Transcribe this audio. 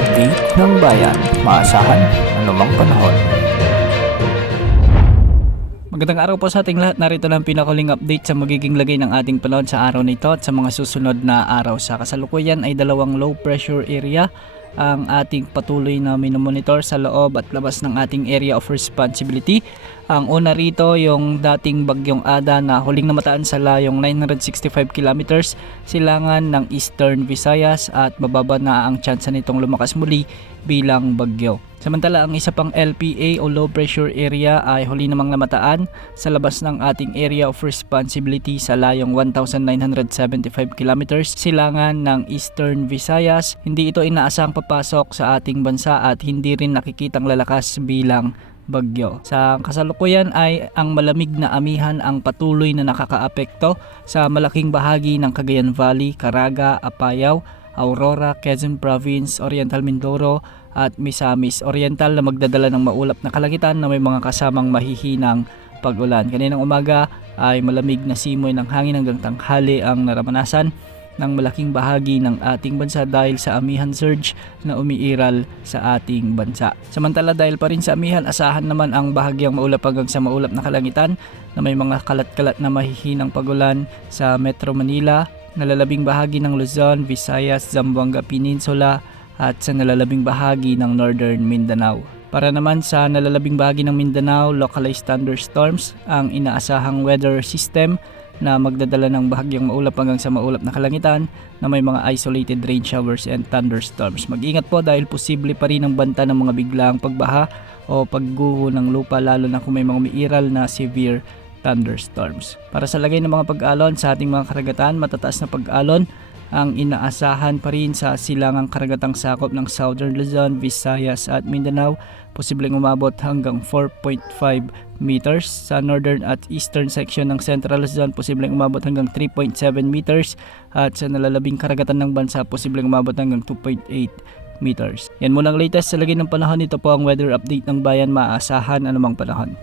update ng bayan. Maasahan anumang panahon. Magandang araw po sa ating lahat. Narito lang pinakuling update sa magiging lagay ng ating panahon sa araw nito at sa mga susunod na araw. Sa kasalukuyan ay dalawang low pressure area ang ating patuloy na minomonitor sa loob at labas ng ating area of responsibility. Ang una rito yung dating bagyong Ada na huling namataan sa layong 965 kilometers silangan ng Eastern Visayas at bababa na ang tsansa nitong lumakas muli bilang bagyo. Samantala ang isa pang LPA o low pressure area ay huli namang namataan sa labas ng ating area of responsibility sa layong 1,975 kilometers silangan ng Eastern Visayas. Hindi ito inaasahang papasok sa ating bansa at hindi rin nakikitang lalakas bilang bagyo. Sa kasalukuyan ay ang malamig na amihan ang patuloy na nakakaapekto sa malaking bahagi ng Cagayan Valley, Caraga, Apayao, Aurora, Quezon Province, Oriental Mindoro at Misamis Oriental na magdadala ng maulap na kalangitan na may mga kasamang mahihinang pag-ulan. Kaninang umaga ay malamig na simoy ng hangin hanggang tanghali ang naramanasan ng malaking bahagi ng ating bansa dahil sa amihan surge na umiiral sa ating bansa. Samantala dahil pa rin sa amihan, asahan naman ang bahagyang maulap hanggang sa maulap na kalangitan na may mga kalat-kalat na mahihinang pag-ulan sa Metro Manila, nalalabing bahagi ng Luzon, Visayas, Zamboanga Peninsula at sa nalalabing bahagi ng Northern Mindanao. Para naman sa nalalabing bahagi ng Mindanao, localized thunderstorms ang inaasahang weather system na magdadala ng bahagyang maulap hanggang sa maulap na kalangitan na may mga isolated rain showers and thunderstorms. Mag-ingat po dahil posible pa rin ang banta ng mga biglaang pagbaha o pagguho ng lupa lalo na kung may mga umiiral na severe thunderstorms. Para sa lagay ng mga pag-alon sa ating mga karagatan, matataas na pag-alon ang inaasahan pa rin sa silangang karagatang sakop ng Southern Luzon, Visayas at Mindanao. Posibleng umabot hanggang 4.5 meters. Sa northern at eastern section ng Central Luzon, posibleng umabot hanggang 3.7 meters. At sa nalalabing karagatan ng bansa, posibleng umabot hanggang 2.8 meters. Yan muna ang latest sa lagay ng panahon. Ito po ang weather update ng bayan. Maasahan anumang panahon.